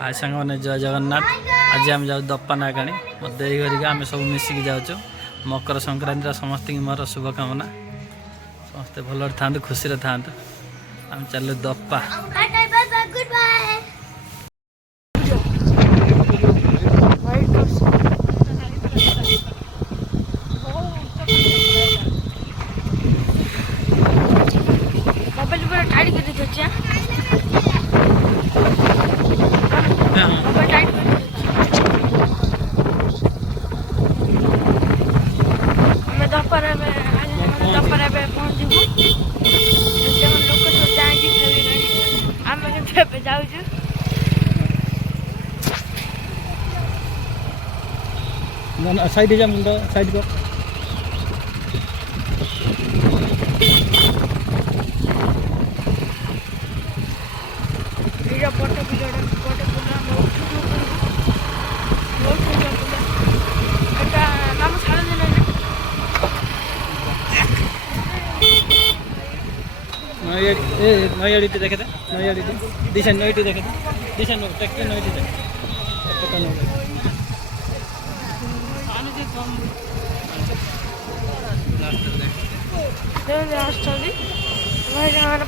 हाय सांग मैंने जय जगन्नाथ। आज आम जाऊ दप्पा नाकाणी मो दे घरिका आम सब मिसिकी जाऊँ। मकर संक्रांति समस्त मोर शुभकामना। समस्ते भल था खुशी था आम चलु दप्पा। साइड जा मुंड साइड को नईआड़ी देखे नईआड़ी दिशा नईटी देखे दिशा टेक्टर नईटी देखे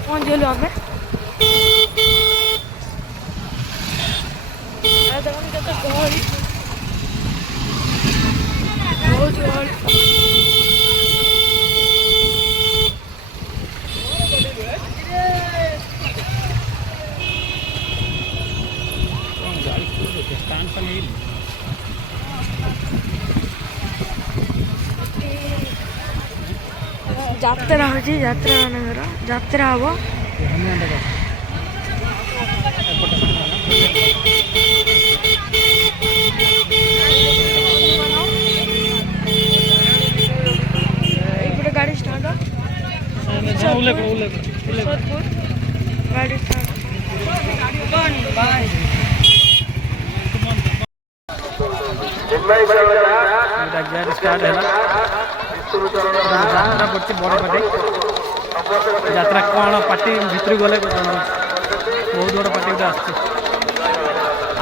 पहुँचल आम बहुत যাত্রা হচ্ছে যাত্রা ମାନଙ୍କର ଯାତ୍ରା ହବ। ଏଇପଟେ ଗାଡ଼ି ଷ୍ଟାର୍ଟ ଗାଡ଼ି ଷ୍ଟାର୍ଟ गेट स्टार्ट है यात्रा पड़ती बड़ पार्टी यात्रा कौन पार्टी भितर गले बहुत बड़ पार्टी गोटे आस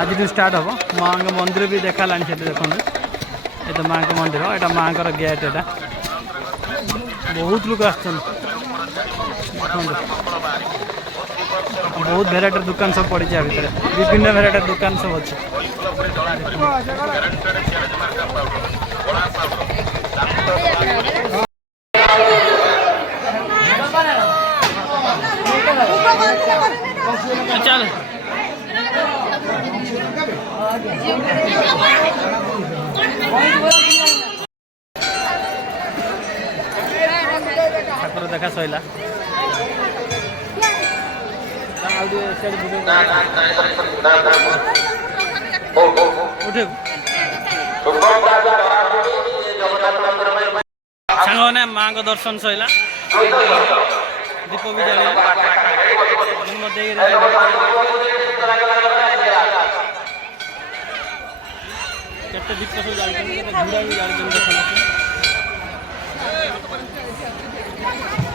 आज स्टार्ट हम माँ मंदिर भी देखा से देखो ये तो माँ मंदिर यहाँ माँ गेट यहाँ बहुत लोग आस बहुत भेराइटर दुकान सब पड़ी भितर विभिन्न भेराइटर दुकान सब अच्छे चल ठाकुर देखा सैला उठे सांग मैंने माँ को दर्शन सैला दीप भी जल केते दीप सब जल झुड़ा भी जल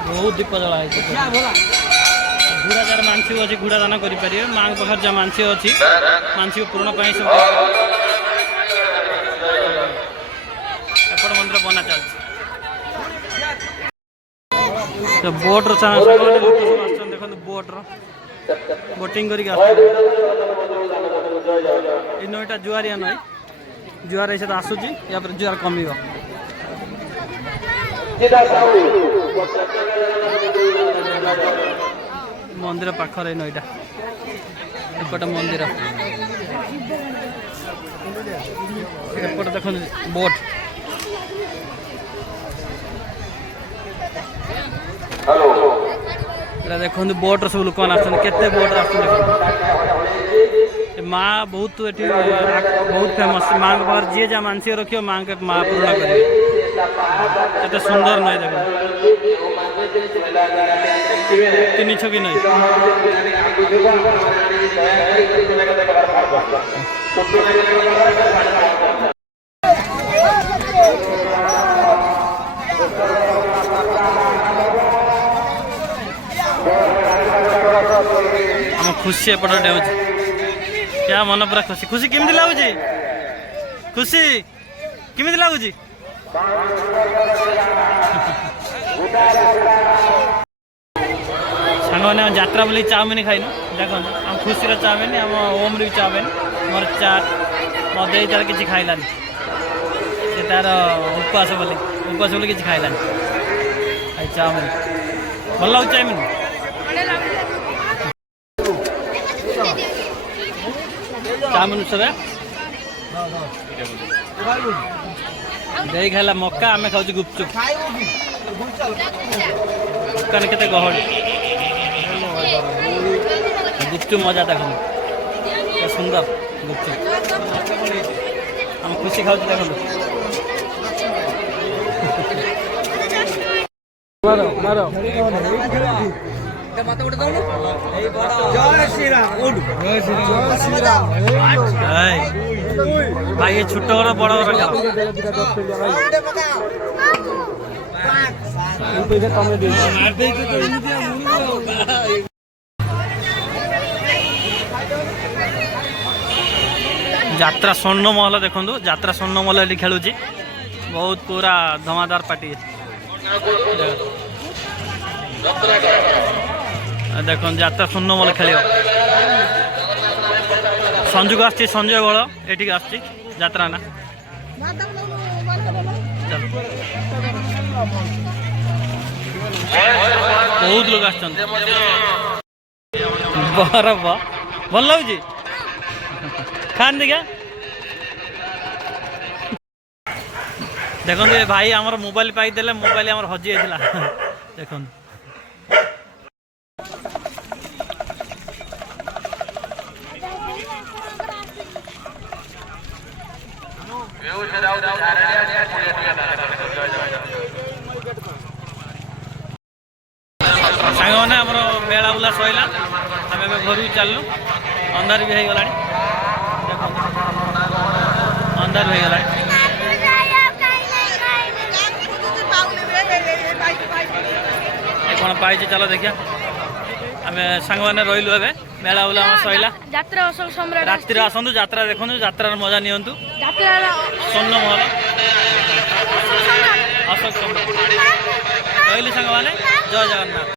बहुत दीप जला घुड़ा जार मानसिक अच्छी घुड़ा दान करेंगे माँ पाखे जहाँ मानसिक अच्छी मानसिक पूर्ण सब एपट मंदिर बना चलती बोट देख बोट बोटिंग कर नईटा जुआरिया नई जुआर से आसूची या जुआर कम मंदिर पाखरे नईटा एपट मंदिर एपट देख बोट देखो बोट सब लोक केते बोट आस माँ बहुत बहुत फेमस माँ के पास जी जहाँ मानसिक रखियो माँ के माँ पूर्ण कर सुंदर नई देख तीन छकी नई आम खुशी एपटे क्या मन पूरा खुशी खुशी केमती लगुच खुशी केमती लगुच सांग मैंने यात्रा बोली चाउमिन खाइनु देख आम खुशी चाउमिन आम ओम भी चाउमिन मोर चाट मो दे तार किसी खाइलानी से तार उपवास बोली किसी खाइलानी चाउमिन भल लगे चाउमिन चाउमिन सब दे खाला मक्का आम खाऊ गुपचुप दुकान के गहली गुपचुप मजा देख सुंदर गुपचुप हम खुशी खाऊ देख भाई ये छोट बड़ बड़ खाओ यात्रा स्वर्ण महल देखो यात्रा स्वर्ण महल ये खेलु बहुत पूरा धमादार पार्टी देख यात्रा स्वर्ण महल खेल संजू को आसची संजय बल ये आसची यात्रा ना बहुत लोग आस बरफ भल लगे खान देखा देखो भाई आमर मोबाइल पाइदेले मोबाइल आमर हजि जाइला देखो सांग मैंने आम मेला बुला सैला आम घर चलू अंधार भी हो गला अंधार हो गला कौन पाई चलो देखिया आम सांग मैंने रही मेला बुला सैला राति आसतु यात्रा देखु यात्रार मजा नियंतु स्वर्ण महल अशोक रही सांग मैंने जय जगन्नाथ।